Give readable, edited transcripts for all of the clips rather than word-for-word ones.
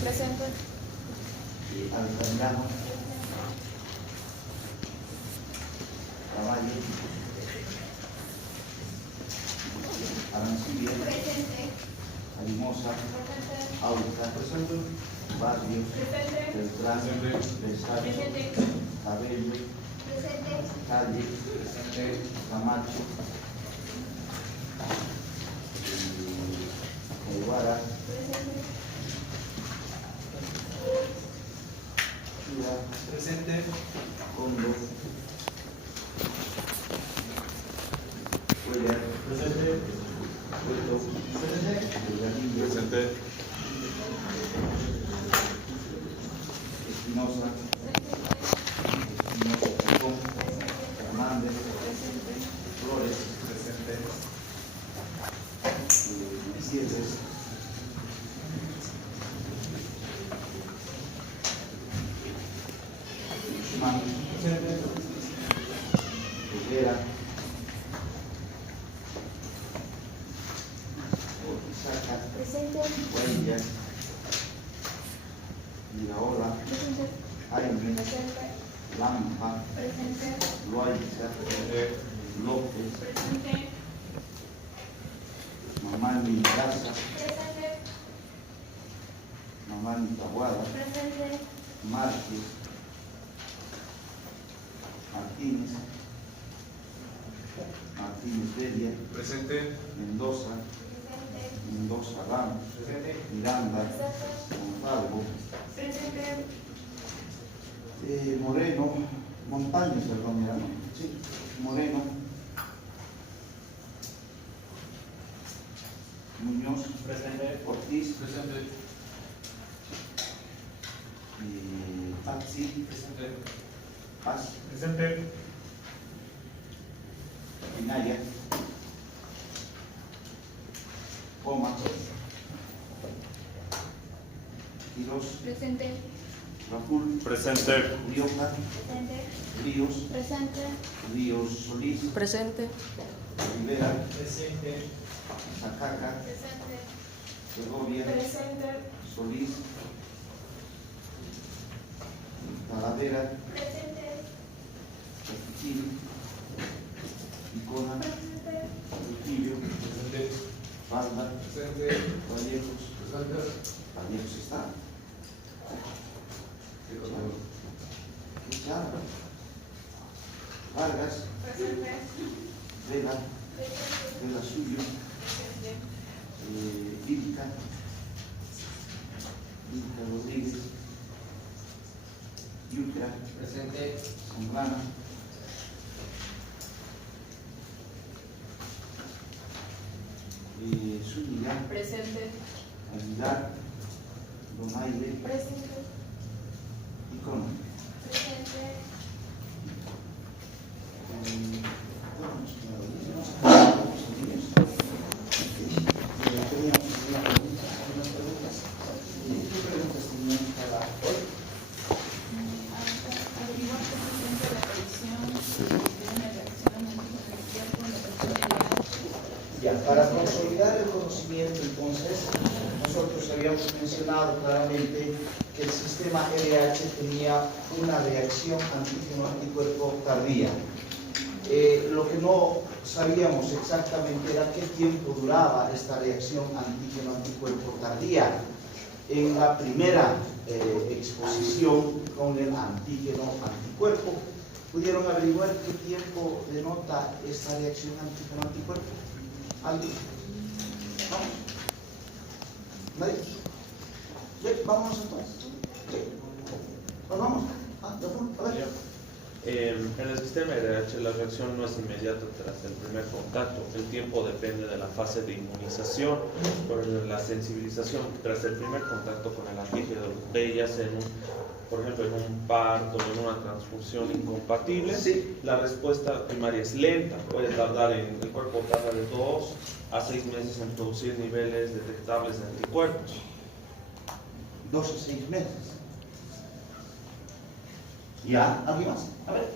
Presente. Altamirano. Caballo. Arancibia. Alimosa. Auca. Barrio. Beltrán. Versalles. Cabello. Calle. Camacho. Guara. Presente. Condo. Cuellar. Presente. Puerto. Presente. Delgadillo. Presente. Espinosa. Espinosa Chacón. Hernández. Flores. Presente. Gutiérrez. Guzmán. Presente. Rivera. Ortizaca. Huella. Iraola. Jaime. Lampa. Loaiza. López. Mamani Gaza. Mamani Tahuada. Márquez. Martínez. Martínez Belia. Presente. Mendoza. Mendoza Ramos. Presente. Miranda. Montalvo. Moreno. Montaño, perdón, Miranda. Sí. Moreno. Muñoz. Presente. Ortiz. Presente. Taxi. Presente. Paz. Presente. Pinaya. Coma. Quiroz. Raful. Presente. Rioja. Ríos. Ríos Solís. Presente. Rivera. Presente. Zacaca. Segovia. Solís. Talavera. Capichín. Icona. Trujillo. Presente. Balda. Presente. Vallejos. Presente. Vallejos está. Quechada. Vargas. Vega. Vega Suyo. Vilca. Vilca Rodríguez. Yucra. Presente. Zambrana. Zúñiga. Presente. Aguilar. Donaire. Icono. Ya, para consolidar el conocimiento, entonces, nosotros habíamos mencionado claramente que el sistema LH tenía una reacción antígeno-anticuerpo tardía. Lo que no sabíamos exactamente era qué tiempo duraba esta reacción antígeno-anticuerpo tardía. En la primera exposición con el antígeno-anticuerpo, ¿pudieron averiguar qué tiempo denota esta reacción antígeno-anticuerpo? ¿Alguien? ¿Vamos? ¿Nadie? ¿Sí? ¿Vámonos entonces? ¿Sí? ¿Nos vamos? Ah, ya fue. A ver. En el sistema RH la reacción no es inmediata tras el primer contacto, el tiempo depende de la fase de inmunización, por la sensibilización tras el primer contacto con el antígeno B, ya sea por ejemplo en un parto o en una transfusión incompatible, Sí. la respuesta primaria es lenta, puede tardar el cuerpo tarda de 2 a 6 meses en producir niveles detectables de anticuerpos. 2 a 6 meses. ¿Ya? ¿Alguien más? A ver.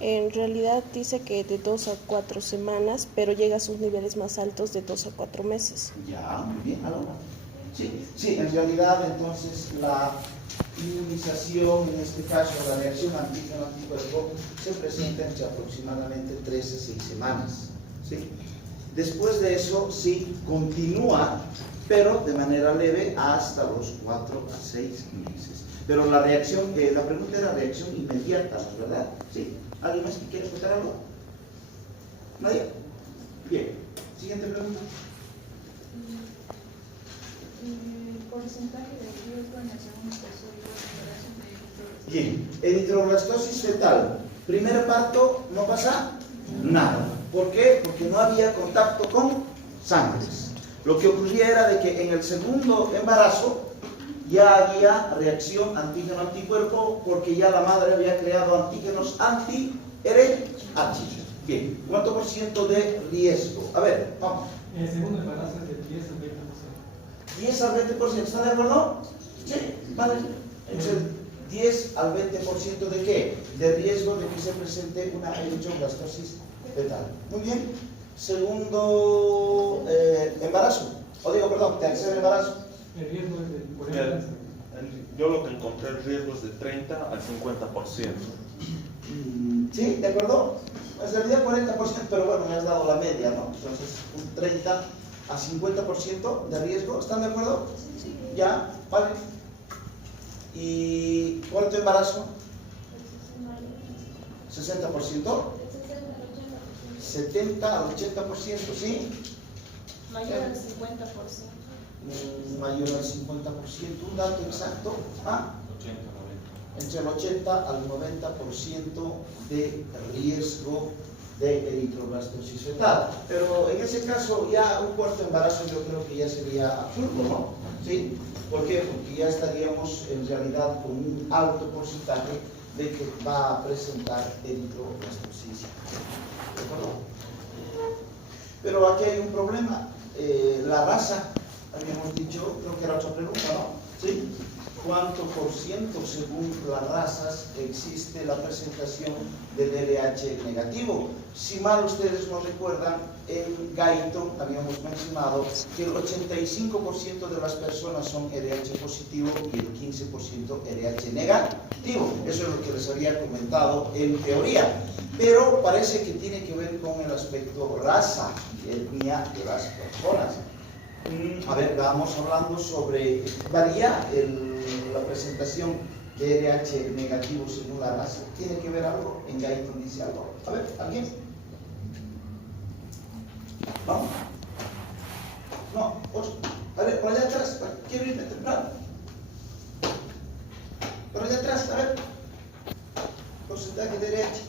En realidad dice que de 2 a 4 semanas, pero llega a sus niveles más altos de 2 a 4 meses. Ya, muy bien, Alona. Sí, en realidad entonces la inmunización, en este caso la reacción antígeno-anticuerpo, se presenta entre aproximadamente 3 a 6 semanas. ¿Sí? Después de eso, sí, continúa, pero de manera leve hasta los 4 a 6 meses. Pero la reacción, la pregunta era reacción inmediata, ¿verdad? ¿Sí? ¿Alguien más que quiere contar algo? ¿Nadie? Bien. Siguiente pregunta. Porcentaje de riesgo en el segundo tercer embarazo de Bien. Eritroblastosis fetal. Primer parto, no pasa nada. ¿Por qué? Porque no había contacto con sangres. Lo que ocurría era de que en el segundo embarazo ya había reacción antígeno-anticuerpo porque ya la madre había creado antígenos anti-RH. Bien, ¿cuánto por ciento de riesgo? A ver, vamos. En el segundo embarazo es del 10 al 20%. 10 al 20%, ¿están de acuerdo? Sí, vale. Entonces, 10 al 20% de qué? De riesgo de que se presente una eritroblastosis fetal. Muy bien. Segundo embarazo, o digo, perdón, tercer embarazo. El riesgo es del 40%. Yo lo que encontré el riesgo es de 30 al 50%. Sí, ¿de acuerdo? En realidad 40%, pero bueno, me has dado la media, ¿no? Entonces, un 30 a 50% de riesgo, ¿están de acuerdo? Sí. Ya, vale. ¿Y cuarto embarazo? 60%, 70 al 80%, ¿sí? Mayor al 50%. Mayor al 50%, un dato exacto, ¿ah? 80-90. Entre el 80 al 90% de riesgo de eritroblastosis fetal. Pero en ese caso ya un cuarto embarazo yo creo que ya sería absurdo, ¿no? ¿Sí? ¿Por qué? Porque ya estaríamos en realidad con un alto porcentaje de que va a presentar eritroblastosis. ¿De acuerdo? Pero aquí hay un problema. La raza, habíamos dicho, creo que era otra pregunta, ¿no? ¿Sí? ¿Cuánto por ciento según las razas existe la presentación del RH negativo? Si mal ustedes no recuerdan, en Guyton habíamos mencionado que el 85% de las personas son RH positivo y el 15% RH negativo. Eso es lo que les había comentado en teoría. Pero parece que tiene que ver con el aspecto raza y etnia de las personas. A ver, vamos hablando sobre, varía la presentación de RH negativo según la raza. ¿Tiene que ver algo? En Guyton dice algo. A ver, ¿alguien? ¿Vamos? No, a ver, por allá atrás, quiero irme temprano. Por allá atrás, a ver. Porcentaje de RH.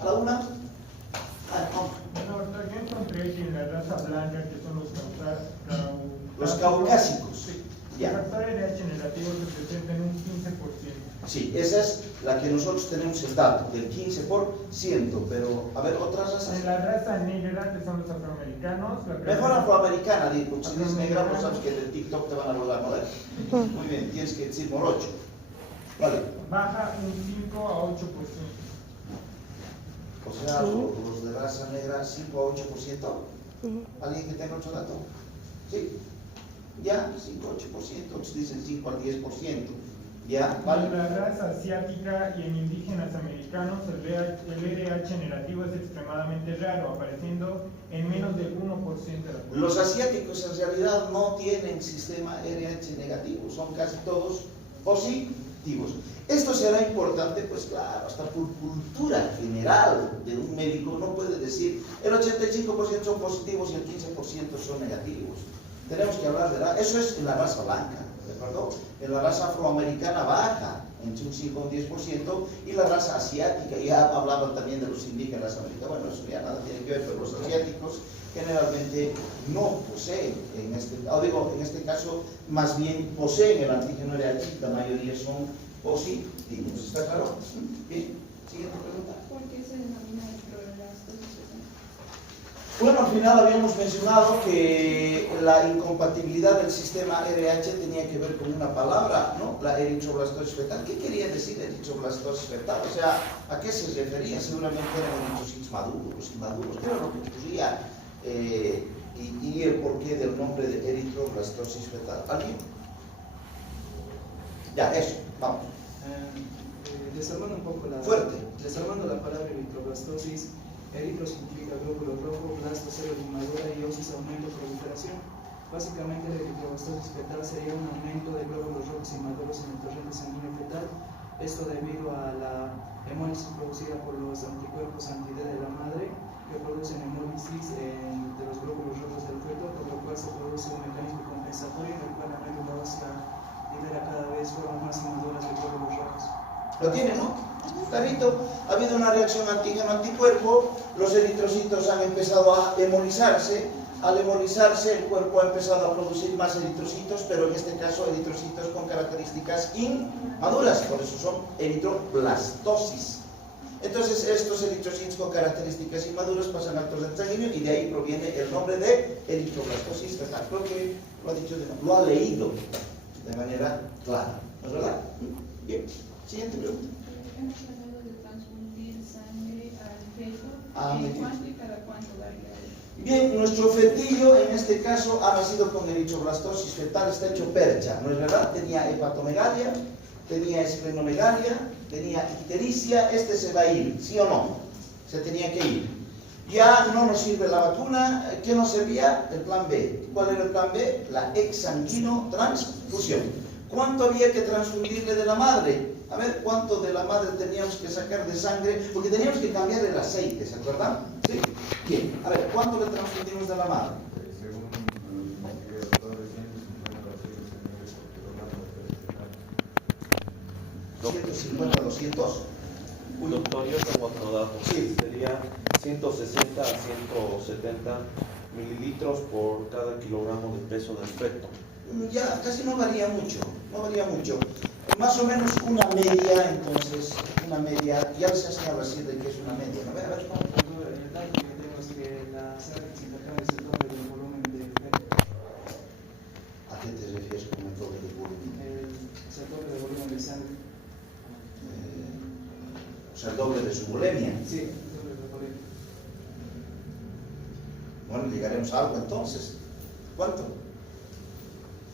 ¿A la una? No. Bueno, doctor, yo encontré que en la raza blanca, que son Los caucásicos. Sí. Ya. El factor RH negativo se presenta en un 15%. Sí, esa es la que nosotros tenemos el dato, del 15%, pero a ver, otras razas. En la raza negra, que son los afroamericanos, Mejor afroamericana, digo, si dices negra, pues sabes que del TikTok te van a rolar, ¿no? Muy bien, tienes que decir morocho. Vale. baja un 5 a 8%. O sea, los de raza negra, 5 a 8%. ¿Alguien que tenga otro dato? Sí. Ya, 5 a 8%, otros dicen 5 al 10%. Ya, vale. En la raza asiática y en indígenas americanos, el RH negativo es extremadamente raro, apareciendo en menos del 1% de la población. Los asiáticos en realidad no tienen sistema RH negativo, son casi todos positivos. Esto será importante, pues claro, hasta por cultura general de un médico no puede decir el 85% son positivos y el 15% son negativos. Tenemos que hablar de eso es en la raza blanca. ¿de acuerdo? En la raza afroamericana baja entre un 5 o un 10%, y la raza asiática, ya hablaban también de los indígenas americanos, bueno, eso ya nada tiene que ver, pero los asiáticos generalmente no poseen, en este caso, más bien poseen el antígeno RH, la mayoría son positivos. ¿Está claro? Bien, siguiente pregunta. ¿Por qué se denomina eritroblastosis fetal? Bueno, al final habíamos mencionado que la incompatibilidad del sistema RH tenía que ver con una palabra, ¿no? La eritroblastosis fetal. ¿Qué quería decir eritroblastosis fetal? O sea, ¿a qué se refería? Seguramente eran eritrocitos maduros, inmaduros. ¿Qué era lo que ocurría? Y el porqué del nombre de eritroblastosis fetal. ¿Alguien? Ya, eso, vamos. Desarmando un poco Fuerte. Desarmando la palabra eritroblastosis, eritro significa glóbulo rojo, blasto, célula inmadura y osis aumento proliferación. Básicamente la eritroblastosis fetal sería un aumento de glóbulos rojos inmaduros en el torrente sanguíneo fetal. Esto debido a la hemólisis producida por los anticuerpos anti-D de la madre, que producen hemólisis de los glóbulos rojos del feto, por lo cual se produce un mecanismo compensatorio en el cual la médula ósea libera cada vez formas más inmaduras de glóbulos rojos. Lo tiene, ¿no? Clarito, ha habido una reacción antígeno-anticuerpo, los eritrocitos han empezado a hemolizarse, al hemolizarse el cuerpo ha empezado a producir más eritrocitos, pero en este caso eritrocitos con características inmaduras, por eso son eritroblastosis. Entonces estos eritrocitos con características inmaduras pasan al torrente sanguíneo y de ahí proviene el nombre de eritroblastosis fetal. Creo que lo ha leído de manera clara, ¿no es verdad? Bien, siguiente pregunta. Hemos hablado de transfundir sangre al feto. Muy bien. ¿Cuánto y cada cuánto varía? Bien, nuestro fetillo en este caso ha nacido con eritroblastosis fetal, está hecho percha, ¿no es verdad? Tenía hepatomegalia, tenía esplenomegalia, tenía ictericia, este se va a ir, ¿sí o no? Se tenía que ir. Ya no nos sirve la vacuna, ¿qué nos servía? El plan B. ¿Cuál era el plan B? La exsanguinotransfusión. ¿Cuánto había que transfundirle de la madre? A ver, ¿cuánto de la madre teníamos que sacar de sangre? Porque teníamos que cambiar el aceite, ¿se acuerdan? ¿Sí? Bien, a ver, ¿cuánto le transfundimos de la madre? Según el doctor, 150, 200. Doctor, yo tengo otro dato. Sí. Sería 160 a 170 mililitros por cada kilogramo de peso del feto. Ya, casi no varía mucho, no varía mucho. Más o menos una media, entonces, una media, ya se hace así de que es una media, ¿no? A ver, ¿cómo? El dato que tengo es que la sangre que se intercambia es el doble del volumen del feto. ¿A qué te refieres con el doble de volumen? Es el doble del volumen de sangre. O sea, el doble de su bulimia. Sí, el doble del volumen. Bueno, llegaremos a algo entonces. ¿Cuánto?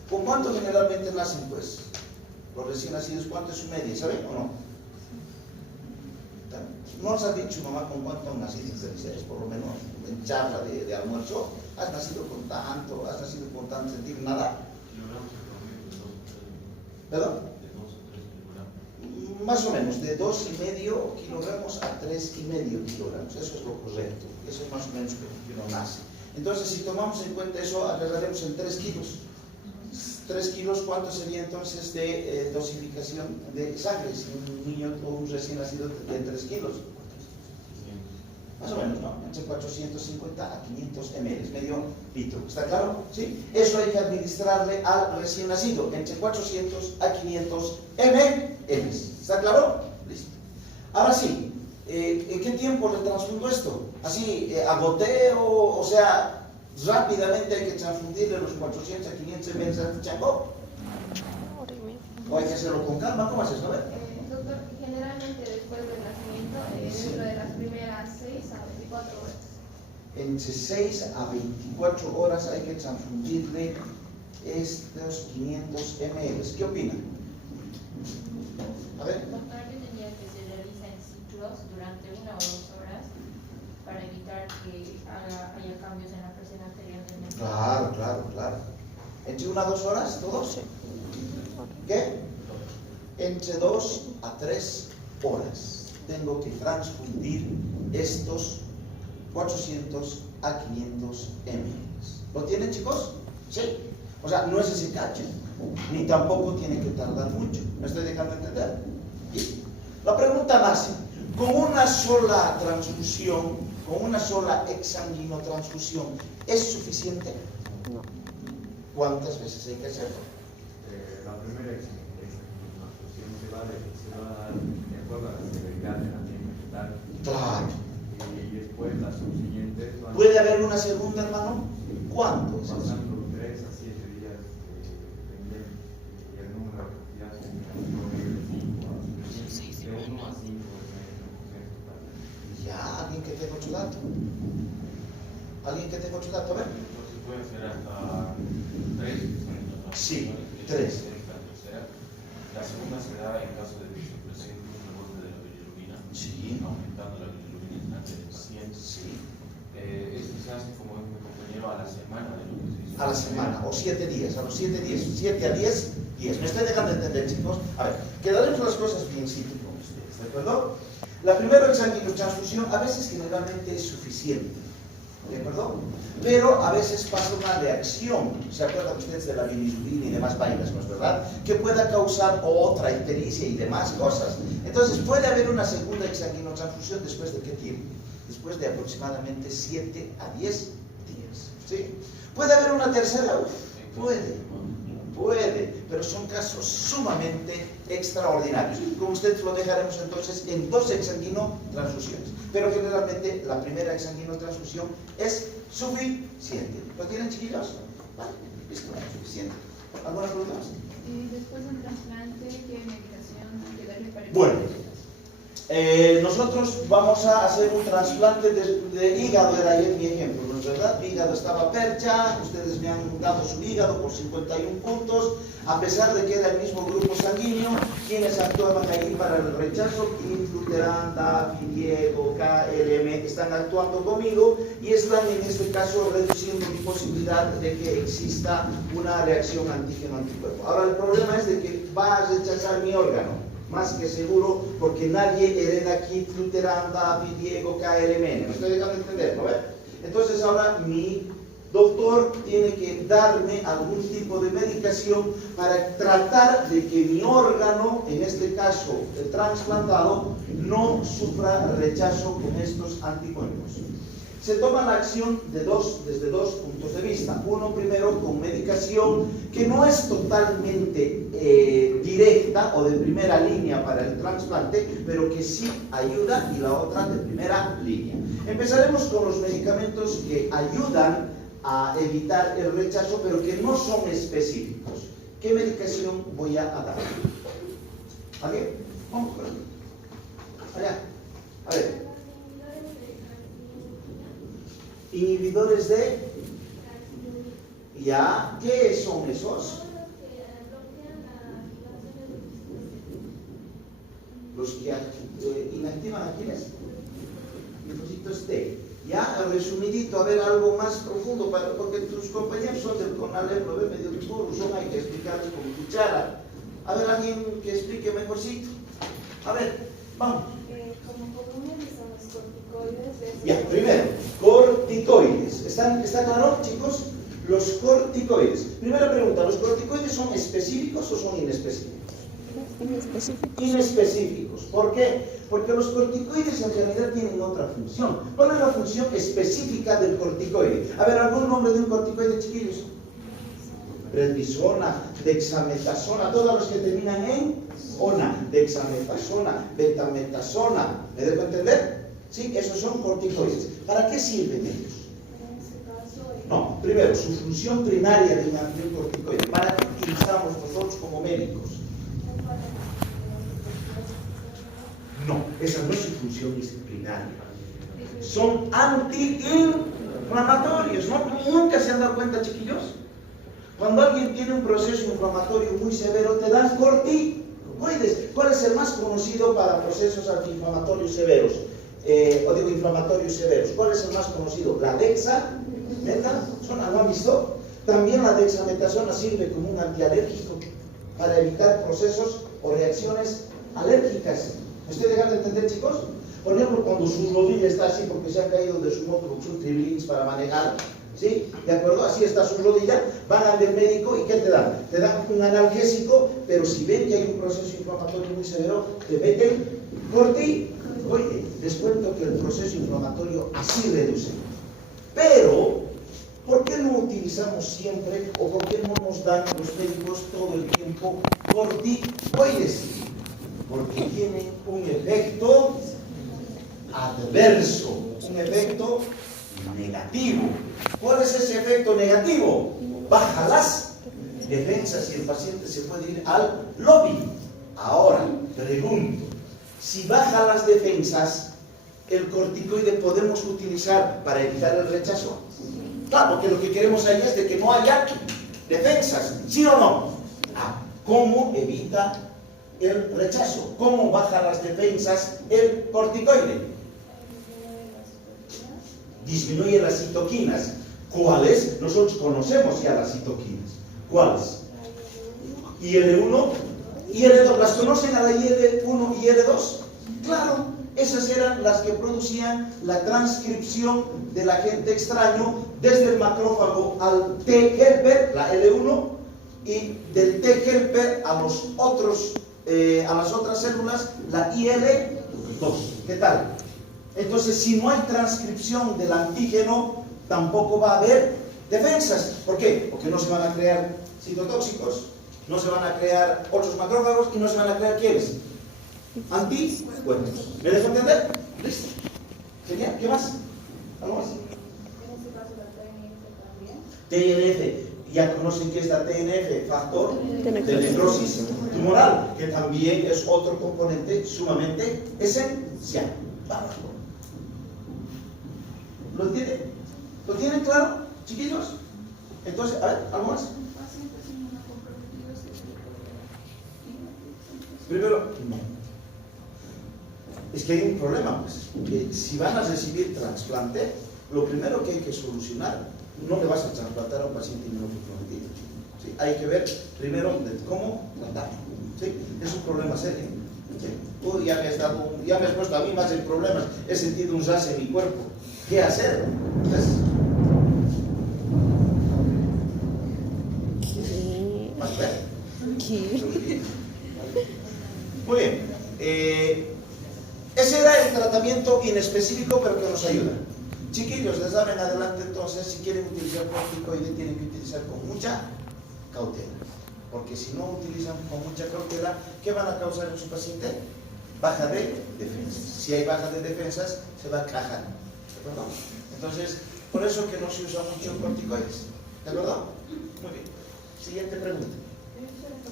¿Con cuánto generalmente nacen, pues? Los recién nacidos, ¿cuánto es su media? ¿Saben o no? ¿No nos ha dicho mamá con cuánto han nacido? Por lo menos en charla de almuerzo. ¿Has nacido con tanto? ¿Has nacido con tanto? ¿Sentir nada? ¿Perdón? Más o menos, de 2,5 kilogramos a 3,5 kilogramos. Eso es lo correcto. Eso es más o menos que uno nace. Entonces, si tomamos en cuenta eso, agarraremos en 3 kilos. 3 kilos, ¿cuánto sería entonces de dosificación de sangre? Si un niño o un recién nacido tendría 3 kilos. Más o menos, ¿no? Entre 450 a 500 ml, medio litro. ¿Está claro? ¿Sí? Eso hay que administrarle al recién nacido, entre 400 a 500 ml. ¿Está claro? Listo. Ahora sí, ¿en qué tiempo le transfundo esto? Así, a goteo, o sea, rápidamente hay que transfundirle los 400 a 500 ml de champú. O hay que hacerlo con calma. ¿Cómo haces? ¿No? Doctor, generalmente después del nacimiento, Sí. dentro de las primeras 6 a 24 horas. Entre 6 a 24 horas hay que transfundirle estos 500 ml. ¿Qué opina? A ver. Doctor, yo tenía que se realiza en ciclos durante 1 o 2 horas para evitar que haya cambios en la presión arterial del niño. Claro. ¿Entre 1 a 2 horas todos? ¿Qué? Entre 2 a 3 horas tengo que transfundir estos 400 a 500 ml. ¿Lo tienen, chicos? Sí. O sea, no es ese cacho. ni tampoco tiene que tardar mucho. ¿Me estoy dejando entender? Bien. La pregunta nace, ¿con una sola transfusión, con una sola exsanguinotransfusión, es suficiente? No. ¿Cuántas veces hay que hacerlo? La primera exsanguinotransfusión se va a dar de acuerdo a la severidad de la enfermedad. Claro. Y después las subsiguientes van ¿Puede haber una segunda, hermano? ¿Cuándo es eso? pasando 3 a 7 días dependiendo. Y el número ya se de 1 a 5 Ya, alguien que tenga otro dato. ¿Alguien que tenga otro dato? A ver. Entonces puede ser hasta 3. Sí, 3. La segunda se da en caso de que se presente un rebote de la bilirrubina, Sí. aumentando la bilirrubina ante el paciente. Sí. Esto se hace, como dijo mi compañero, a la semana de lo que se hizo. A la semana, o 7 días, a los 7 días, 7 a 10 días. ¿Me estoy dejando entender, chicos? A ver, quedaremos las cosas bien simples con ustedes, ¿de acuerdo? La primera exsanguinotransfusión a veces generalmente es suficiente, ¿de acuerdo? Pero a veces pasa una reacción, ¿se acuerdan ustedes de la bilirrubina y demás vainas, no es verdad? Que pueda causar otra ictericia y demás cosas. Entonces, puede haber una segunda exsanguinotransfusión después de qué tiempo? Después de aproximadamente 7 a 10 días, ¿sí? ¿Puede haber una tercera? Puede, pero son casos sumamente extraordinarios. Con ustedes lo dejaremos entonces en 2 exsanguinotransfusiones, pero generalmente la primera exsanguinotransfusión es suficiente. ¿Lo tienen, chiquillos? Vale, listo, suficiente. ¿Alguna pregunta más? Después del trasplante, ¿qué medicación hay que darle para Bueno, nosotros vamos a hacer un trasplante de hígado, era ayer mi ejemplo, ¿no es verdad? Mi hígado estaba percha, ustedes me han dado su hígado por 51 puntos, a pesar de que era el mismo grupo sanguíneo, quienes actuaban ahí para el rechazo, Influteran, Dafi, Diego, KLM, están actuando conmigo y están en este caso reduciendo mi posibilidad de que exista una reacción antígeno-anticuerpo. Ahora el problema es de que va a rechazar mi órgano, más que seguro, porque nadie hereda aquí Fluteran, Dafi, Diego, KLM. ¿Me estoy dejando entender? ¿No ve? Entonces ahora mi doctor tiene que darme algún tipo de medicación para tratar de que mi órgano, en este caso el trasplantado, no sufra rechazo con estos anticuerpos. Se toma la acción desde dos puntos de vista. Uno primero con medicación que no es totalmente directa o de primera línea para el trasplante, pero que sí ayuda, y la otra de primera línea. Empezaremos con los medicamentos que ayudan a evitar el rechazo, pero que no son específicos. ¿Qué medicación voy a dar? ¿Alguien? Vamos por aquí. Allá. A ver. Inhibidores de... ¿Ya? ¿Qué son esos? Los que inactivan a quiénes? Linfocitos T. Ya, resumidito, a ver algo más profundo, porque tus compañeros son del CONALEP, lo ven medio duros, hay que explicarles con cuchara. A ver, alguien que explique mejorcito. A ver, vamos. Como comunes son los corticoides. Ya, primero, corticoides. ¿Está claro, chicos? Los corticoides. Primera pregunta, ¿los corticoides son específicos o son inespecíficos? Inespecíficos. Inespecíficos. ¿Por qué? Porque los corticoides en realidad tienen otra función. ¿Cuál es la función específica del corticoide? A ver, ¿algún nombre de un corticoide, chiquillos? Prednisona, dexametasona, todos los que terminan en ona, dexametasona, betametasona. ¿Me dejo entender? Sí, esos son corticoides. ¿Para qué sirven ellos? No, primero, su función primaria de un corticoide. ¿Para qué utilizamos nosotros como médicos? No, esa no es su función disciplinaria. Son antiinflamatorios, ¿no? ¿Nunca se han dado cuenta, chiquillos? Cuando alguien tiene un proceso inflamatorio muy severo, te dan corticoides. ¿Cuál es el más conocido para procesos antiinflamatorios severos? Inflamatorios severos. ¿Cuál es el más conocido? La dexametasona, ¿lo han visto? También la dexametasona sirve como un antialérgico para evitar procesos o reacciones alérgicas. ¿Me estoy dejando de entender, chicos? Por ejemplo, cuando su rodilla está así porque se ha caído de su moto con sus tribilins para manejar, ¿Sí? ¿De acuerdo? Así está su rodilla, van al del médico y ¿qué te dan? Te dan un analgésico, pero si ven que hay un proceso inflamatorio muy severo, te meten corticoide. Les cuento que el proceso inflamatorio así reduce. Pero, ¿por qué no utilizamos siempre o por qué no nos dan los médicos todo el tiempo corticoides? Porque tienen un efecto adverso, un efecto negativo. ¿Cuál es ese efecto negativo? Baja las defensas y el paciente se puede ir al lobby. Ahora, pregunto, si baja las defensas, ¿el corticoide podemos utilizar para evitar el rechazo? Claro, porque lo que queremos ahí es de que no haya defensas, ¿sí o no? ¿Cómo evita el rechazo? ¿Cómo baja las defensas el corticoide? Disminuye las citoquinas. ¿Cuáles? Nosotros conocemos ya las citoquinas. ¿Cuáles? IL-1 y IL-2. ¿Las conocen a la IL-1 y IL-2? Claro, esas eran las que producían la transcripción del agente extraño desde el macrófago al T helper, la L1, y del T helper a los otros, a las otras células, la IL-2. ¿Qué tal? Entonces, si no hay transcripción del antígeno, tampoco va a haber defensas. ¿Por qué? Porque no se van a crear citotóxicos, no se van a crear otros macrófagos y no se van a crear ¿quiénes? Anticuerpos. ¿Me dejo entender? ¿Listo? Genial. ¿Qué más? ¿Algo más? En este caso la TNF también. TNF. Ya conocen que es la TNF, factor de necrosis tumoral, que también es otro componente sumamente esencial. Vamos. ¿Lo entienden? ¿Lo tienen claro, chiquillos? Entonces, a ver, ¿algo más? Primero, no. Es que hay un problema, pues. Que si van a recibir trasplante, lo primero que hay que solucionar, no le vas a trasplantar a un paciente inmunocomprometido. ¿Sí? Hay que ver primero cómo tratarlo. ¿Sí? Es un problema serio. ¿Sí? Tú ya me has puesto a mí más en problemas. He sentido un ras en mi cuerpo. ¿Qué hacer? ¿Ves? ¿Más ver? Muy bien. Ese era el tratamiento inespecífico, pero que nos ayuda. Chiquillos, les saben adelante entonces, si quieren utilizar corticoide, tienen que utilizar con mucha cautela. Porque si no utilizan con mucha cautela, ¿qué van a causar en su paciente? Baja de defensas. Si hay baja de defensas, se va a cajar. ¿De acuerdo? Entonces, por eso que no se usa mucho corticoides. ¿De acuerdo? Muy bien. Siguiente pregunta.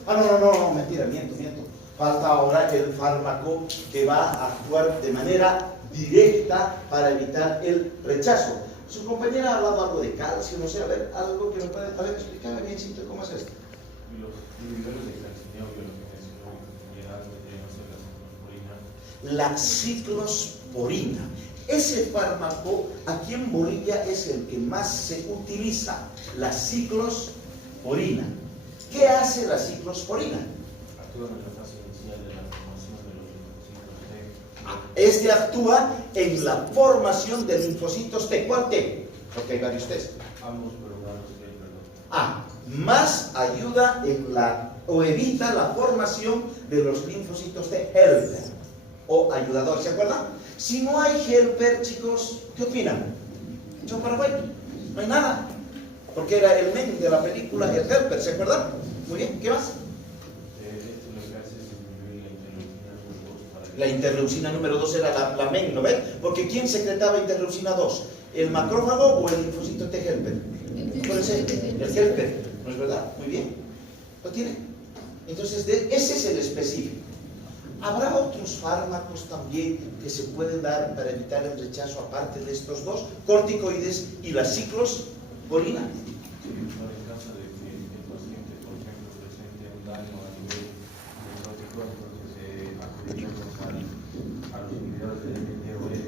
No, mentira, miento. Falta ahora el fármaco que va a actuar de manera directa para evitar el rechazo. Su compañera ha hablado algo de calcio, no sé, a ver, algo que me puede... A ver, explícame bien, Cinto, ¿cómo es esto? Los inhibidores de calcineo, yo lo que mencionó mi compañera, la ciclosporina. Ese fármaco aquí en Bolivia es el que más se utiliza, la ciclosporina. ¿Qué hace la ciclosporina? Actúa en la fase inicial de la formación de los linfocitos T. Este actúa en la formación de linfocitos T. ¿Cuál T? Porque hay varios T. Ambos, pero varios T, perdón. Más ayuda en o evita la formación de los linfocitos T helper o ayudador, ¿se acuerdan? Si no hay helper, chicos, ¿qué opinan? ¿Yo Paraguay? No hay nada. Porque era el men de la película El Helper, ¿se acuerdan? Muy bien, ¿qué más? La interleucina número 2 era la men, ¿no ven? Porque ¿quién secretaba interleucina 2? ¿El macrófago o el linfocito T helper? Puede ser el helper, ¿no es verdad? Muy bien. ¿Lo tiene? Entonces, ese es el específico. ¿Habrá otros fármacos también que se pueden dar para evitar el rechazo aparte de estos dos? Corticoides y la ciclosporina. Sí, para el caso de que el paciente, por ejemplo, presente un daño a nivel necrótico, entonces acudimos a los inhibidores del MTOE,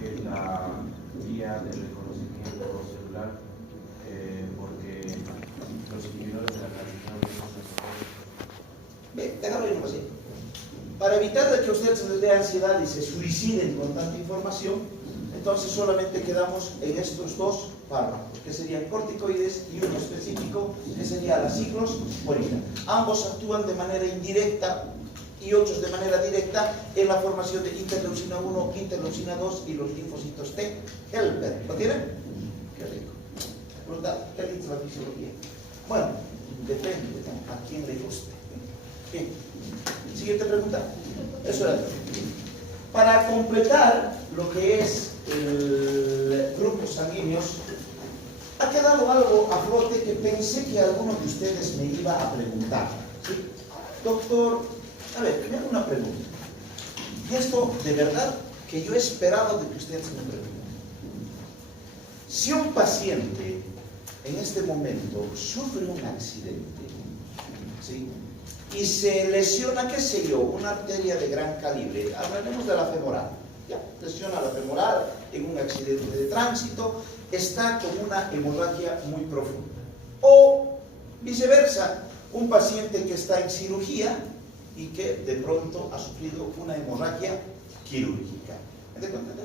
que es la vía de reconocimiento celular, porque los inhibidores de la calcium son necesarios. Bien, déjalo ir así. Para evitar que ustedes les dé ansiedad y se suiciden con tanta información, entonces solamente quedamos en estos dos fármacos, que serían corticoides y uno específico, que sería la ciclosporina. Ambos actúan de manera indirecta y otros de manera directa en la formación de interleucina 1, interleucina 2 y los linfocitos T helper. ¿Lo tienen? Qué rico. ¿Verdad? ¿Qué rico la fisiología? Bueno, depende, ¿no? A quién le guste. Bien. Siguiente pregunta. Eso era todo. Para completar lo que es el grupos sanguíneos, ha quedado algo a flote que pensé que alguno de ustedes me iba a preguntar. ¿Sí? Doctor, a ver, me hago una pregunta. Y esto, de verdad, que yo he esperado de que ustedes me pregunten. Si un paciente en este momento sufre un accidente, ¿sí?, y se lesiona, qué sé yo, una arteria de gran calibre, hablaremos de la femoral, ya, lesiona la femoral en un accidente de tránsito, está con una hemorragia muy profunda. O viceversa, un paciente que está en cirugía y que de pronto ha sufrido una hemorragia quirúrgica. ¿Me entiendes?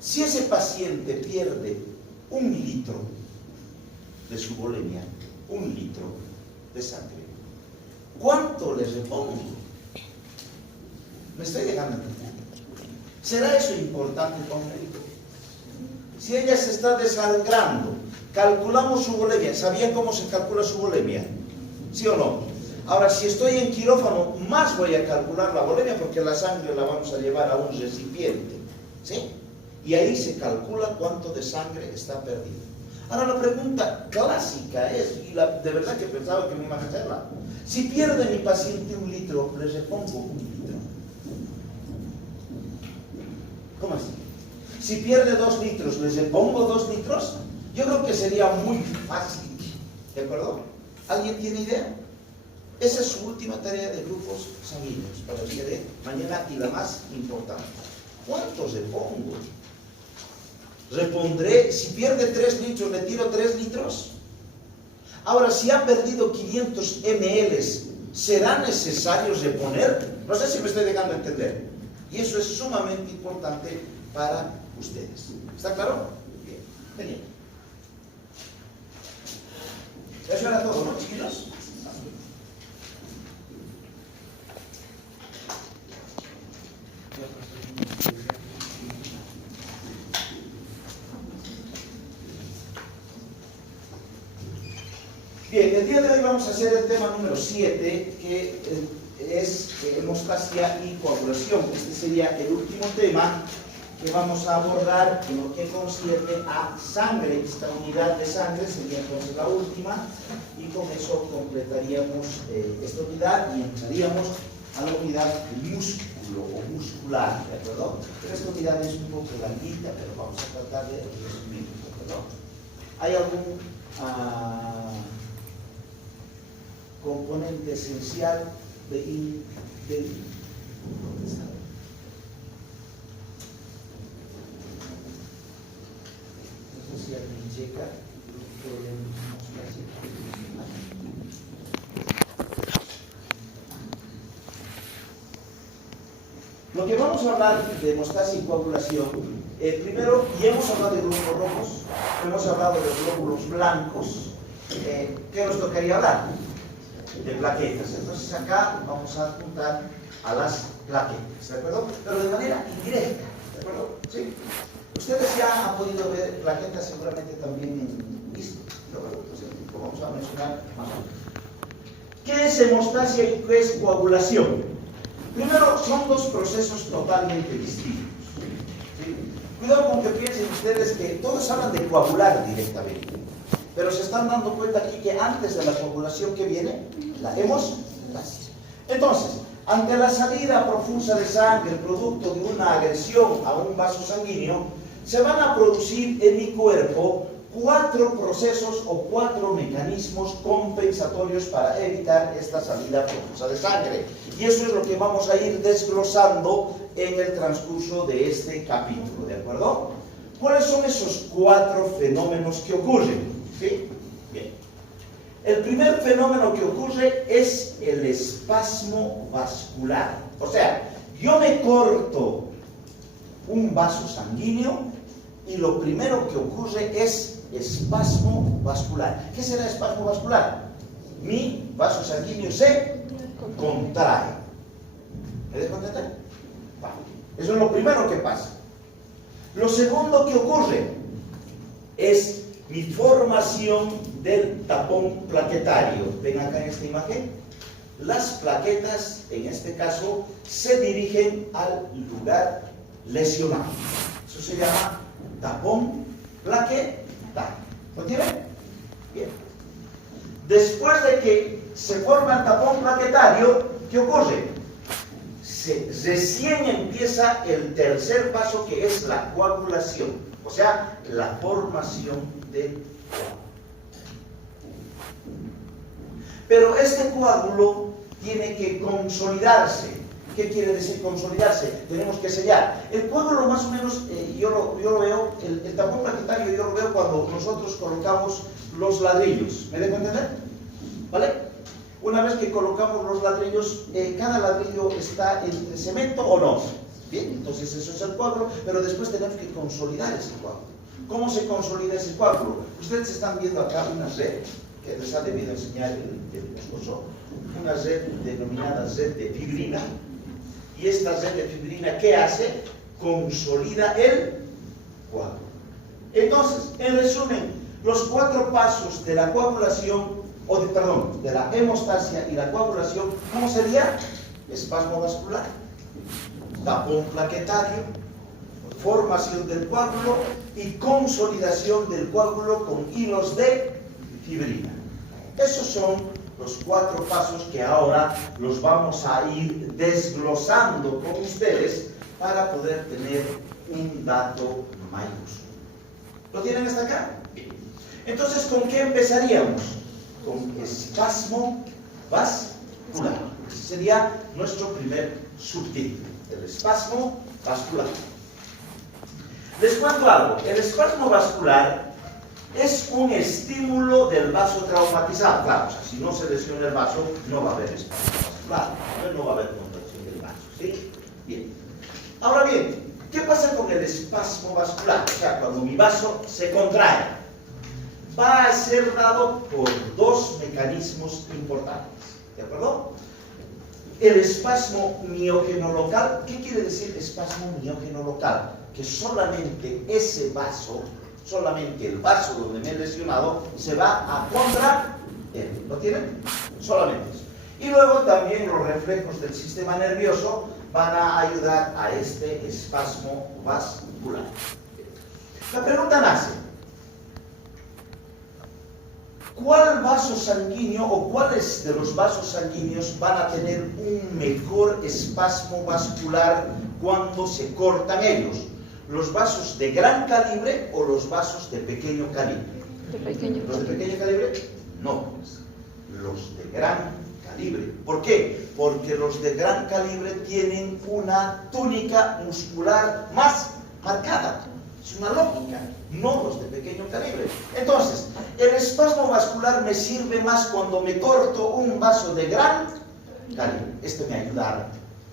Si ese paciente pierde 1 litro de su volemia, 1 litro de sangre, ¿cuánto le repongo? ¿Me estoy dejando entender? ¿Será eso importante para un médico? Si ella se está desangrando, calculamos su volemia. ¿Sabían cómo se calcula su volemia? ¿Sí o no? Ahora, si estoy en quirófano, más voy a calcular la volemia porque la sangre la vamos a llevar a un recipiente, ¿sí? Y ahí se calcula cuánto de sangre está perdido. Ahora, la pregunta clásica es, y de verdad que pensaba que me iban a hacerla, si pierde mi paciente 1 litro, ¿le repongo 1 litro? ¿Cómo así? Si pierde 2 litros, ¿le repongo 2 litros? Yo creo que sería muy fácil, ¿de acuerdo? ¿Alguien tiene idea? Esa es su última tarea de grupos sanguíneos para el día de mañana y la más importante. ¿Cuántos repongo? Repondré, si pierde 3 litros, ¿le tiro 3 litros? Ahora, si ha perdido 500 ml, ¿será necesario reponer? No sé si me estoy dejando entender. Y eso es sumamente importante para ustedes. ¿Está claro? Bien, genial. Eso era todo, ¿no, chiquillos? Bien, el día de hoy vamos a hacer el tema número 7, que es hemostasia y coagulación. Este sería el último tema que vamos a abordar en lo que concierne a sangre. Esta unidad de sangre sería entonces la última, y con eso completaríamos esta unidad y entraríamos a la unidad de músculo o muscular, ¿de acuerdo? Pero esta unidad es un poco larguita, pero vamos a tratar de resumir, ¿de acuerdo? ¿Hay algún componente esencial de no sé si alguien checa lo que vamos a hablar de hemostasia y coagulación. Primero, ya hemos hablado de glóbulos rojos, hemos hablado de glóbulos blancos. ¿Qué nos tocaría hablar? De plaquetas. Entonces acá vamos a apuntar a las plaquetas, ¿de acuerdo? Pero de manera indirecta, ¿de acuerdo? ¿Sí? Ustedes ya han podido ver plaquetas seguramente también en ISTO, ¿de acuerdo? Entonces lo vamos a mencionar más o menos. ¿Qué es hemostasia y qué es coagulación? Primero, son dos procesos totalmente distintos, ¿sí? Cuidado con que piensen ustedes que todos hablan de coagular directamente, pero se están dando cuenta aquí que antes de la coagulación, ¿qué viene? La hemostasia. Entonces, ante la salida profusa de sangre, producto de una agresión a un vaso sanguíneo, se van a producir en mi cuerpo 4 procesos o 4 mecanismos compensatorios para evitar esta salida profusa de sangre. Y eso es lo que vamos a ir desglosando en el transcurso de este capítulo, ¿de acuerdo? ¿Cuáles son esos 4 fenómenos que ocurren? ¿Sí? Bien. El primer fenómeno que ocurre es el espasmo vascular. O sea, yo me corto un vaso sanguíneo y lo primero que ocurre es espasmo vascular. ¿Qué será espasmo vascular? Mi vaso sanguíneo se contrae. ¿Me dejo entender? Vale. Eso es lo primero que pasa. Lo segundo que ocurre es mi formación del tapón plaquetario. Ven acá en esta imagen. Las plaquetas, en este caso, se dirigen al lugar lesionado. Eso se llama tapón plaquetario. ¿Lo tienen? Bien. Después de que se forma el tapón plaquetario, ¿qué ocurre? Recién empieza el tercer paso, que es la coagulación, o sea, la formación del coágulo. Pero este coágulo tiene que consolidarse. ¿Qué quiere decir consolidarse? Tenemos que sellar. El coágulo más o menos, yo lo veo, el tapón plaquetario yo lo veo cuando nosotros colocamos los ladrillos. ¿Me dejo entender? ¿Vale? Una vez que colocamos los ladrillos, cada ladrillo está entre cemento o no. Bien, entonces eso es el coágulo, pero después tenemos que consolidar ese coágulo. ¿Cómo se consolida ese coágulo? Ustedes están viendo acá una red, que les ha debido enseñar el esposo, una red denominada red de fibrina. Y esta red de fibrina, ¿qué hace? Consolida el coágulo. Entonces, en resumen, los 4 pasos de la coagulación, de la hemostasia y la coagulación, ¿cómo sería? Espasmo vascular, tapón plaquetario, formación del coágulo y consolidación del coágulo con hilos de fibrina. Esos son los 4 pasos que ahora los vamos a ir desglosando con ustedes para poder tener un dato mayúsculo. ¿Lo tienen hasta acá? Bien. Entonces, ¿con qué empezaríamos? Con espasmo vascular. Ese sería nuestro primer subtítulo, el espasmo vascular. Les cuento algo. El espasmo vascular es un estímulo del vaso traumatizado. Claro, o sea, si no se lesiona el vaso, no va a haber espasmo vascular, no va a haber contracción del vaso, ¿sí? Bien. Ahora bien, ¿qué pasa con el espasmo vascular? O sea, cuando mi vaso se contrae, va a ser dado por 2 mecanismos importantes, ¿de acuerdo? El espasmo miógeno local. ¿Qué quiere decir espasmo miógeno local? Que solamente ese vaso, solamente el vaso donde me he lesionado, se va a contraer. ¿Lo tienen? Solamente eso. Y luego también los reflejos del sistema nervioso van a ayudar a este espasmo vascular. La pregunta nace: ¿cuál vaso sanguíneo o cuáles de los vasos sanguíneos van a tener un mejor espasmo vascular cuando se cortan ellos? ¿Los vasos de gran calibre o los vasos de pequeño calibre? ¿Los de pequeño calibre? No, los de gran calibre. ¿Por qué? Porque los de gran calibre tienen una túnica muscular más marcada. Es una lógica, no los de pequeño calibre. Entonces, el espasmo vascular me sirve más cuando me corto un vaso de gran calibre. Esto me ayuda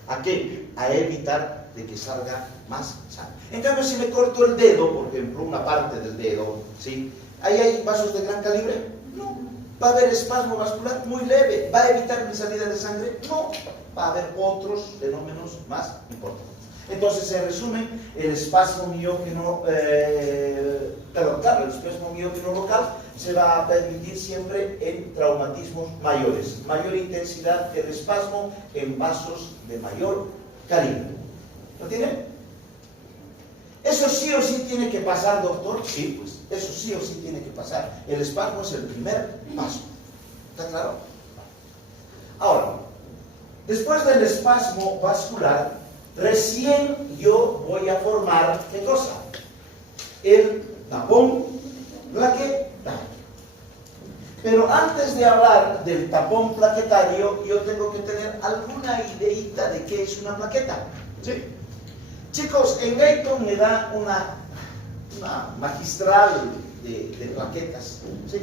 ¿a qué? A evitar de que salga más sangre. En cambio, si me corto el dedo, por ejemplo, una parte del dedo, ¿sí? ¿Ahí hay vasos de gran calibre? No. ¿Va a haber espasmo vascular? Muy leve. ¿Va a evitar mi salida de sangre? No. Va a haber otros fenómenos más importantes. Entonces, en resumen, el espasmo miógeno, el espasmo miógeno local se va a permitir siempre en traumatismos mayores. Mayor intensidad que el espasmo en vasos de mayor calibre. ¿Lo tienen? ¿Eso sí o sí tiene que pasar, doctor? Sí, pues, eso sí o sí tiene que pasar. El espasmo es el primer paso. ¿Está claro? Ahora, después del espasmo vascular, recién yo voy a formar, ¿qué cosa? El tapón plaquetario. Pero antes de hablar del tapón plaquetario, yo tengo que tener alguna ideita de qué es una plaqueta. ¿Sí? Chicos, en Gayton me da una magistral de plaquetas. ¿Sí?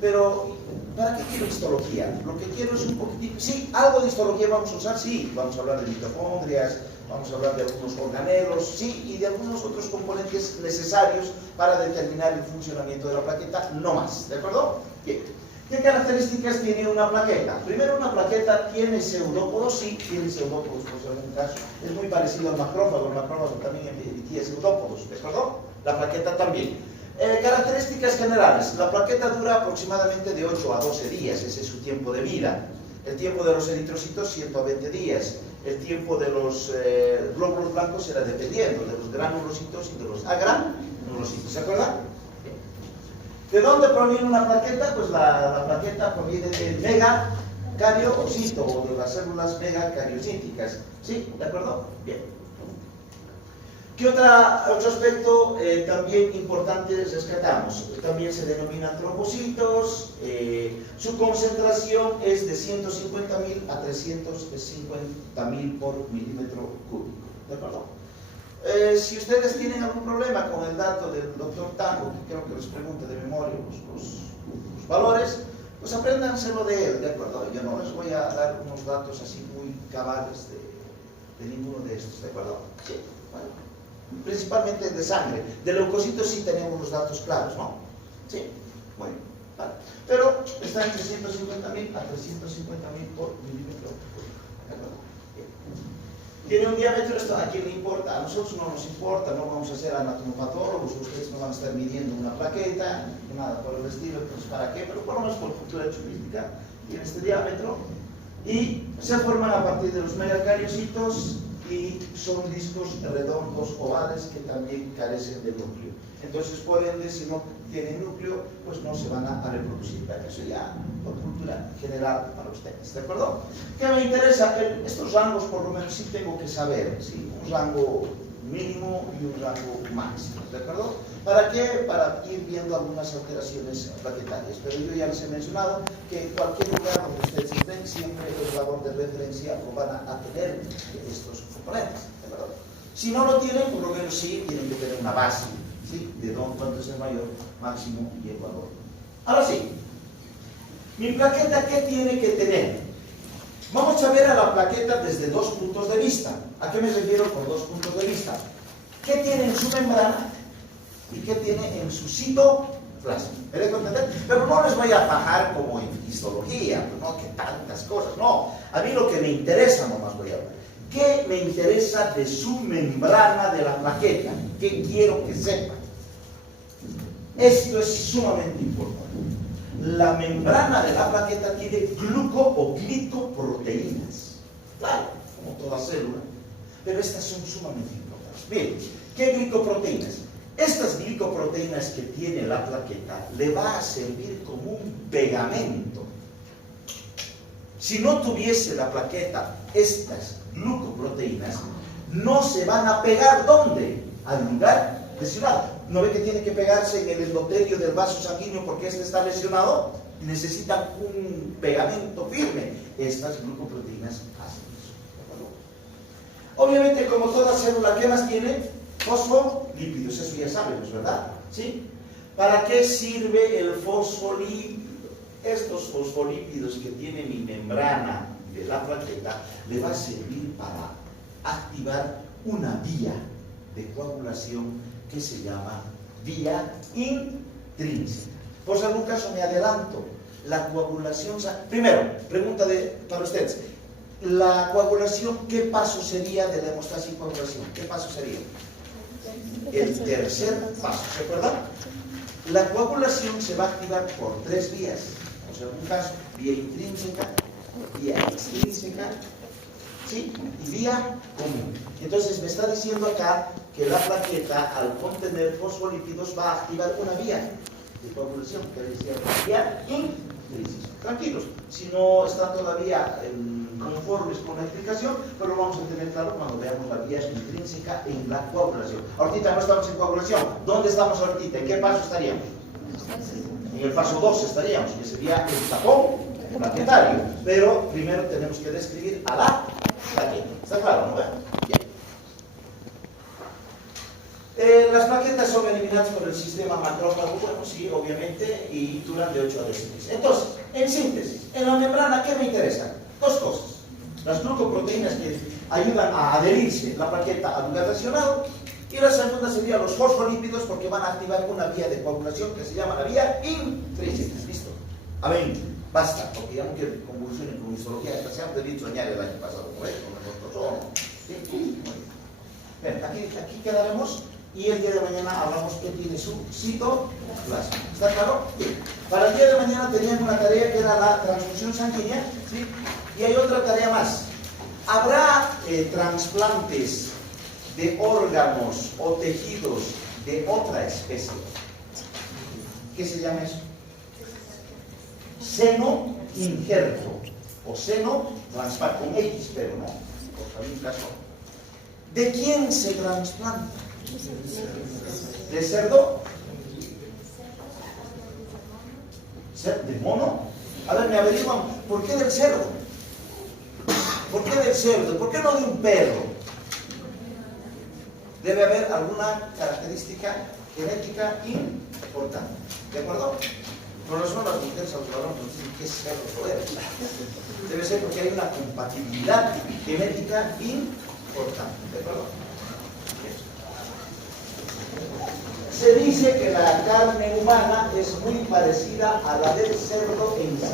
Pero, ¿para qué quiero histología? Lo que quiero es un poquitito. Sí, algo de histología vamos a usar, sí. Vamos a hablar de mitocondrias, vamos a hablar de algunos organelos, sí, y de algunos otros componentes necesarios para determinar el funcionamiento de la plaqueta, no más, ¿de acuerdo? Bien. ¿Qué características tiene una plaqueta? Primero, una plaqueta tiene pseudópodos, sí, tiene pseudópodos, por si algún caso. Es muy parecido al macrófago, el macrófago también emitía pseudópodos, ¿de acuerdo? La plaqueta también. Características generales. La plaqueta dura aproximadamente de 8 a 12 días, ese es su tiempo de vida. El tiempo de los eritrocitos, 120 días. El tiempo de los glóbulos blancos será dependiendo de los granulocitos y de los agranulocitos, ¿se acuerdan? ¿De dónde proviene una plaqueta? Pues la plaqueta proviene del megacariocito o de las células megacariocíticas. ¿Sí? ¿De acuerdo? Bien. ¿Qué otro aspecto también importante rescatamos? También se denominan trombocitos. Su concentración es de 150.000 a 350.000 por milímetro cúbico. ¿De acuerdo? Si ustedes tienen algún problema con el dato del doctor Tango, que creo que les pregunte de memoria los valores, pues apréndanselo de él, ¿de acuerdo? Yo no les voy a dar unos datos así muy cabales de ninguno de estos, ¿de acuerdo? Sí, bueno, principalmente de sangre. De leucocitos sí tenemos los datos claros, ¿no? Sí, bueno, vale. Pero está entre 150.000 a 350.000 por milímetro, ¿de acuerdo? Tiene un diámetro, esto a quién le importa, a nosotros no nos importa, no vamos a ser anatomopatólogos, ustedes no van a estar midiendo una plaqueta, nada por el estilo, entonces ¿para qué? Pero por lo menos por cultura chupística, tiene este diámetro y se forman a partir de los megacariocitos y son discos redondos ovales que también carecen de núcleo. Entonces, por ende, si no tienen núcleo, pues no se van a reproducir. Pero eso ya por cultura general para ustedes, ¿de acuerdo? ¿Qué me interesa? Estos rangos, por lo menos, sí tengo que saber, ¿sí? Un rango mínimo y un rango máximo, ¿de acuerdo? ¿Para qué? Para ir viendo algunas alteraciones plaquetarias. Pero yo ya les he mencionado que en cualquier lugar donde ustedes estén, siempre el valor de referencia lo van a tener estos componentes, ¿de acuerdo? Si no lo tienen, por lo menos sí tienen que tener una base, ¿sí? De cuánto es el mayor, máximo y el valor. Ahora sí, mi plaqueta, ¿qué tiene que tener? Vamos a ver a la plaqueta desde dos puntos de vista. ¿A qué me refiero con dos puntos de vista? ¿Qué tiene en su membrana y qué tiene en su citoplasma? ¿Me dejo entender? Pero no les voy a bajar como en histología, no que tantas cosas, no. A mí lo que me interesa nomás voy a hablar. ¿Qué me interesa de su membrana de la plaqueta? ¿Qué quiero que sepan? Esto es sumamente importante. La membrana de la plaqueta tiene gluco o glicoproteínas. Claro, como toda célula. Pero estas son sumamente importantes. Bien, ¿qué glicoproteínas? Estas glicoproteínas que tiene la plaqueta le va a servir como un pegamento. Si no tuviese la plaqueta estas glucoproteínas, no se van a pegar, ¿dónde? Al lugar lesionado. ¿No ve que tiene que pegarse en el endotelio del vaso sanguíneo porque este está lesionado? Necesitan un pegamento firme. Estas glucoproteínas hacen eso. Obviamente, como toda célula, ¿qué más tiene? Fosfolípidos, eso ya sabemos, ¿verdad? ¿Sí? ¿Para qué sirve el fosfolípido? Estos fosfolípidos que tiene mi membrana de la plaqueta le va a servir para activar una vía de coagulación que se llama vía intrínseca. Por si algún caso me adelanto, la coagulación... Primero, pregunta para ustedes. La coagulación, ¿qué paso sería de la hemostasis y coagulación? ¿Qué paso sería? El tercer paso, ¿se acuerdan? La coagulación se va a activar por tres vías. O sea, en algún caso, vía intrínseca, vía extrínseca, ¿sí? Y vía común. Entonces me está diciendo acá que la plaqueta, al contener fosfolípidos, va a activar una vía de coagulación, que decía vía intrínseca. Tranquilos, si no están todavía conformes con la explicación, pero lo vamos a tener claro cuando veamos la vía intrínseca en la coagulación. Ahorita no estamos en coagulación. ¿Dónde estamos ahorita? ¿En qué paso estaríamos? En el paso 2 estaríamos, que sería el tapón plaquetario. Pero primero tenemos que describir a la plaqueta. ¿Está claro? ¿No? Bien. Las plaquetas son eliminadas por el sistema macrófago, bueno, sí, obviamente, y duran de 8 a 10 meses. Entonces, en síntesis, en la membrana, ¿qué me interesa? Dos cosas. Las glucoproteínas que ayudan a adherirse la plaqueta al lugar lesionado. Y la segunda sería los fosfolípidos, porque van a activar una vía de coagulación que se llama la vía intrínseca. ¿Listo? Amén. Basta, porque ya no quiero que convulsionen con histología espacial. Te he dicho añadir el año pasado por esto, nosotros somos. ¿Sí? Bien, aquí quedaremos y el día de mañana hablamos que tiene su citoplasma. ¿Está claro? Bien. Para el día de mañana tenían una tarea que era la transfusión sanguínea, ¿sí? Y hay otra tarea más. ¿Habrá trasplantes de órganos o tejidos de otra especie? ¿Qué se llama eso? Seno injerto o seno trasplante, con X, pero no, por algún caso. ¿De quién se trasplanta? ¿De cerdo? ¿De mono? A ver, me averiguan, ¿por qué del cerdo? ¿Por qué del cerdo? ¿Por qué no de un perro? Debe haber alguna característica genética importante. ¿De acuerdo? Por eso las mujeres al varón nos dicen que es cerdo poder. Debe ser porque hay una compatibilidad genética importante. ¿De acuerdo? Se dice que la carne humana es muy parecida a la del cerdo en